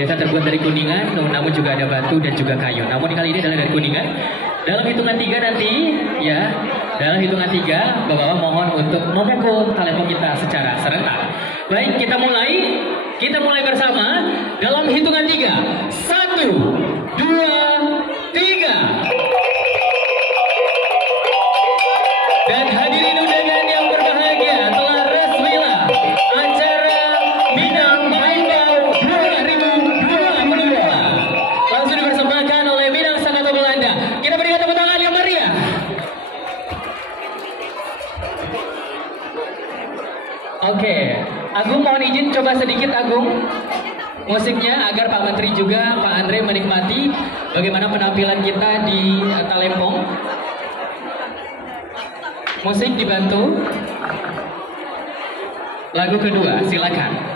Biasa terbuat dari kuningan, namun juga ada batu dan juga kayu. Namun kali ini adalah dari kuningan. Dalam hitungan 3 nanti, ya, dalam hitungan 3, Bapak-bapak mohon untuk memukul telepon kita secara serentak. Baik, kita mulai bersama dalam hitungan 3. 1, 2, 3. Dan hadirin undangan yang berbahagia, telah resmilah acara Minang Mainbau 2022 langsung dipersembahkan oleh Minang Sangatta Belanda. Kita berikan tepuk tangan yang meriah. Oke, Agung mohon izin coba sedikit Agung musiknya agar Pak Menteri juga Pak Andre menikmati bagaimana penampilan kita di Talempong. Musik dibantu. Lagu kedua, silakan.